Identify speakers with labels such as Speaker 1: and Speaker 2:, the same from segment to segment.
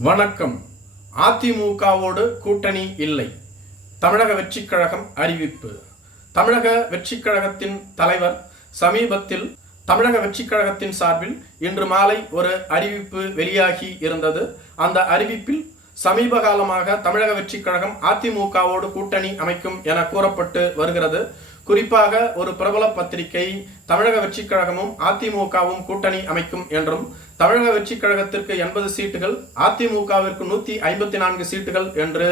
Speaker 1: வணக்கம். அதிமுகவோடு கூட்டணி இல்லை. தமிழக வெற்றிக் கழகம் அறிவிப்பு. தமிழக வெற்றிக் கழகத்தின் தலைவர் சமீபத்தில் தமிழக வெற்றிக் கழகத்தின் சார்பில் இன்று மாலை ஒரு அறிவிப்பு வெளியாகி இருந்தது. அந்த அறிவிப்பில் சமீப காலமாக தமிழக வெற்றிக் கழகம் அதிமுகவோடு கூட்டணி அமைக்கும் என கூறப்பட்டு வருகிறது. குறிப்பாக ஒரு பிரபல பத்திரிகை தமிழக வெற்றிக் கழகமும் அதிமுகவும் கூட்டணி அமைக்கும் என்றும் தமிழக வெற்றிக் கழகத்திற்கு எண்பது சீட்டுகள் அதிமுகவிற்கு நூத்தி ஐம்பத்தி நான்கு சீட்டுகள் என்று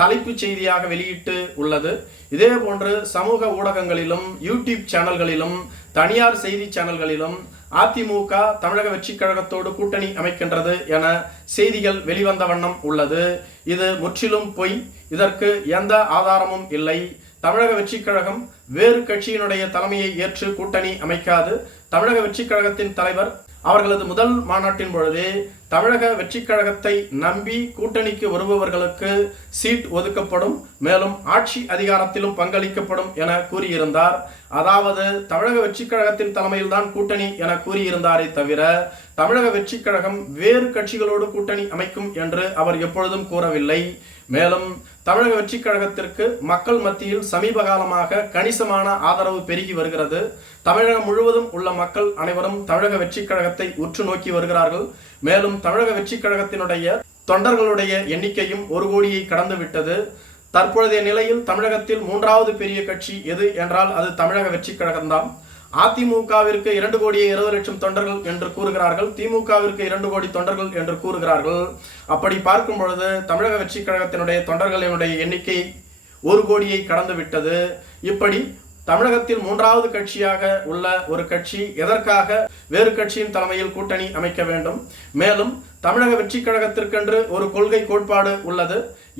Speaker 1: தலைப்புச் செய்தியாக வெளியிட்டு உள்ளது. இதே போன்று சமூக ஊடகங்களிலும் யூடியூப் சேனல்களிலும் தனியார் செய்தி சேனல்களிலும் அதிமுக தமிழக வெற்றி கழகத்தோடு கூட்டணி அமைக்கின்றது என செய்திகள் வெளிவந்த வண்ணம் உள்ளது. இது முற்றிலும் பொய். இதற்கு எந்த ஆதாரமும் இல்லை. தமிழக வெற்றி கழகம் வேறு கட்சியினுடைய தலைமையை ஏற்று கூட்டணி அமைக்காது. தமிழக வெற்றி கழகத்தின் தலைவர் அவர்களது முதல் மாநாட்டின் பொழுது தமிழக வெற்றிக் கழகத்தை நம்பி கூட்டணிக்கு வருபவர்களுக்கு சீட் ஒதுக்கப்படும் மேலும் ஆட்சி அதிகாரத்திலும் பங்களிக்கப்படும் என கூறியிருந்தார். அதாவது தமிழக வெற்றிக் கழகத்தின் தலைமையில்தான் கூட்டணி என கூறியிருந்தாரே தவிர தமிழக வெற்றிக் கழகம் வேறு கட்சிகளோடு கூட்டணி அமைக்கும் என்று அவர் எப்பொழுதும் கூறவில்லை. மேலும் தமிழக வெற்றிக் கழகத்திற்கு மக்கள் மத்தியில் சமீப காலமாக கணிசமான ஆதரவு பெருகி வருகிறது. தமிழகம் முழுவதும் உள்ள மக்கள் அனைவரும் தமிழக வெற்றிக் கழகத்தை உற்று நோக்கி வருகிறார்கள். மேலும் தமிழக வெற்றிக் கழகத்தினுடைய தொண்டர்களுடைய எண்ணிக்கையும் ஒரு கோடியை கடந்துவிட்டது தற்பொழுதைய நிலையில் தமிழகத்தில் மூன்றாவது பெரிய கட்சி எது என்றால் அது தமிழக வெற்றிக் கழகம்தான். அதிமுகவிற்கு இரண்டு கோடியே இருபது லட்சம் தொண்டர்கள் என்று கூறுகிறார்கள். திமுகவிற்கு இரண்டு கோடி தொண்டர்கள் என்று கூறுகிறார்கள். அப்படி பார்க்கும் பொழுது தமிழக வெற்றிக் கழகத்தினுடைய தொண்டர்களினுடைய எண்ணிக்கை ஒரு கோடியை கடந்துவிட்டது இப்படி தமிழகத்தில் மூன்றாவது கட்சியாக உள்ள ஒரு கட்சி எதற்காக வேறு கட்சியின் தலைமையில் கூட்டணி அமைக்க வேண்டும்? மேலும் தமிழக வெற்றிக் கழகத்திற்கென்று ஒரு கொள்கை கோட்பாடு உள்ளது.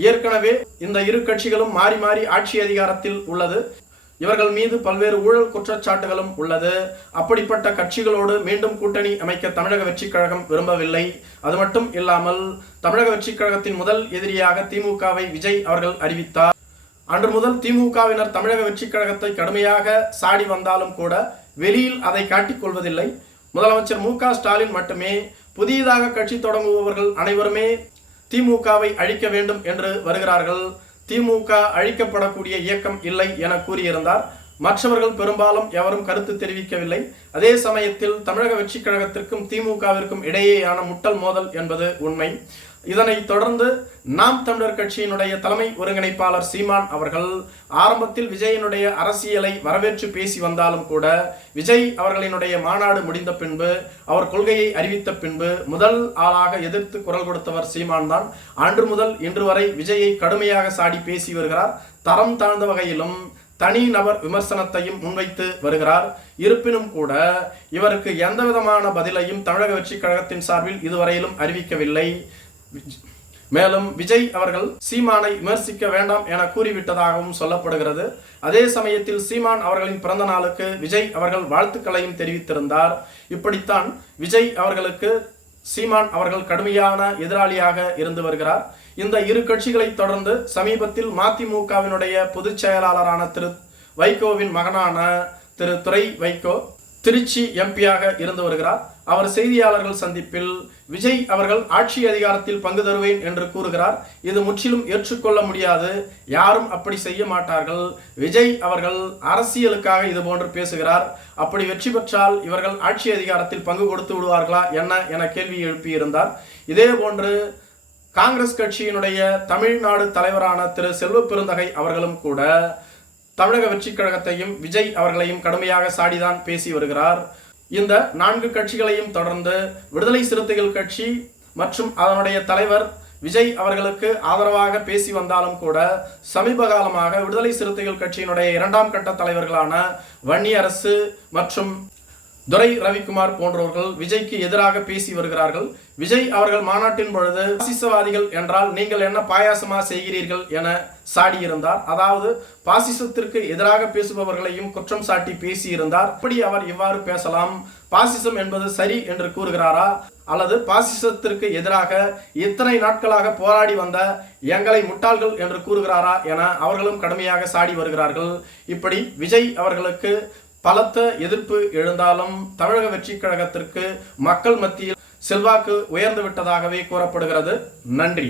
Speaker 1: ஏற்கனவே இந்த இரு கட்சிகளும் மாறி மாறி ஆட்சி அதிகாரத்தில் உள்ளது. இவர்கள் மீது பல்வேறு ஊழல் குற்றச்சாட்டுகளும் உள்ளது. அப்படிப்பட்ட கட்சிகளோடு மீண்டும் கூட்டணி அமைக்க தமிழக வெற்றிக் கழகம் விரும்பவில்லை. அது மட்டும் இல்லாமல் தமிழக வெற்றிக் கழகத்தின் முதல் எதிரியாக திமுகவை விஜய் அவர்கள் அறிவித்தார். அன்று முதல் திமுகவினர் தமிழக வெற்றிக் கழகத்தை கடுமையாக சாடி வந்தாலும் கூட வெளியில் அதை காட்டிக் கொள்வதில்லை. முதலமைச்சர் மு ஸ்டாலின் மட்டுமே புதியதாக கட்சி தொடங்குபவர்கள் அனைவருமே திமுகவை அழிக்க வேண்டும் என்று வருகிறார்கள். திமுக அழிக்கப்படக்கூடிய இயக்கம் இல்லை என கூறியிருந்தார். மற்றவர்கள் பெரும்பாலும் எவரும் கருத்து தெரிவிக்கவில்லை. அதே சமயத்தில் தமிழக வெற்றிக் கழகத்திற்கும் திமுகவிற்கும் இடையேயான முட்டல் மோதல் என்பது உண்மை. இதனை தொடர்ந்து நாம் தமிழர் கட்சியினுடைய தலைமை ஒருங்கிணைப்பாளர் சீமான் அவர்கள் ஆரம்பத்தில் விஜயனுடைய அரசியலை வரவேற்று பேசி வந்தாலும் கூட விஜய் அவர்களினுடைய மாநாடு முடிந்த பின்பு அவர் கொள்கையை அறிவித்த பின்பு முதல் ஆளாக எதிர்த்து குரல் கொடுத்தவர் சீமான் தான். அன்று முதல் இன்று வரை விஜயை கடுமையாக சாடி பேசி வருகிறார். தரம் தாழ்ந்த வகையிலும் தனி நபர் விமர்சனத்தையும் முன்வைத்து வருகிறார். இருப்பினும் கூட இவருக்கு எந்த விதமான பதிலையும் தமிழக வெற்றி கழகத்தின் சார்பில் இதுவரையிலும் அறிவிக்கவில்லை. மேலும் விஜய் அவர்கள் சீமானை விமர்சிக்க வேண்டாம் என கூறிவிட்டதாகவும் சொல்லப்படுகிறது. அதே சமயத்தில் சீமான் அவர்களின் பிறந்த நாளுக்கு விஜய் அவர்கள் வாழ்த்துக்களையும் தெரிவித்திருந்தார். இப்படித்தான் விஜய் அவர்களுக்கு சீமான் அவர்கள் கடுமையான எதிராளியாக இருந்து வருகிறார். இந்த இரு கட்சிகளை தொடர்ந்து சமீபத்தில் மதிமுகவினுடைய பொதுச் செயலாளரான திரு வைகோவின் மகனான திரு துரை வைகோ திருச்சி எம்பியாக இருந்து வருகிறார். அவர் செய்தியாளர்கள் சந்திப்பில் விஜய் அவர்கள் ஆட்சி அதிகாரத்தில் பங்கு தருவேன் என்று கூறுகிறார். இது முற்றிலும் ஏற்றுக்கொள்ள முடியாது. யாரும் அப்படி செய்ய மாட்டார்கள். விஜய் அவர்கள் அரசியலுக்காக இது போன்று பேசுகிறார். அப்படி வெற்றி பெற்றால் இவர்கள் ஆட்சி அதிகாரத்தில் பங்கு கொடுத்து விடுவார்களா என்ன என கேள்வி எழுப்பியிருந்தார். இதே போன்று காங்கிரஸ் கட்சியினுடைய தமிழ்நாடு தலைவரான திரு செல்வ பெருந்தகை அவர்களும் கூட தமிழக வெற்றிக் கழகத்தையும் விஜய் அவர்களையும் கடுமையாக சாடிதான் பேசி வருகிறார். இந்த நான்கு கட்சிகளையும் தொடர்ந்து விடுதலை சிறுத்தைகள் கட்சி மற்றும் அதனுடைய தலைவர் விஜய் அவர்களுக்கு ஆதரவாக பேசி வந்தாலும் கூட சமீப காலமாக விடுதலை சிறுத்தைகள் கட்சியினுடைய இரண்டாம் கட்ட தலைவர்களான வன்னியரசு மற்றும் துரை ரவிக்குமார் போன்றவர்கள் விஜய்க்கு எதிராக பேசி வருகிறார்கள். விஜய் அவர்கள் மாநாட்டின் பொழுது பாசிசவாதிகள் என்றால் நீங்கள் என்ன பாயாசமா செய்கிறீர்கள் என சாடியிருந்தார். அதாவது பாசிசத்திற்கு எதிராக பேசுபவர்களையும் குற்றம் சாட்டி பேசியிருந்தார். அப்படி அவர் இவ்வாறு பேசலாம்? பாசிசம் என்பது சரி என்று கூறுகிறாரா? அல்லது பாசிசத்திற்கு எதிராக இத்தனை நாட்களாக போராடி வந்த எங்களை முட்டாள்கள் என்று கூறுகிறாரா என அவர்களும் கடுமையாக சாடி வருகிறார்கள். இப்படி விஜய் அவர்களுக்கு பலத்த எதிர்ப்பு எழுந்தாலும் தமிழக வெற்றிக் கழகத்திற்கு மக்கள் மத்தியில் செல்வாக்கு உயர்ந்து விட்டதாகவே கூறப்படுகிறது. நன்றி.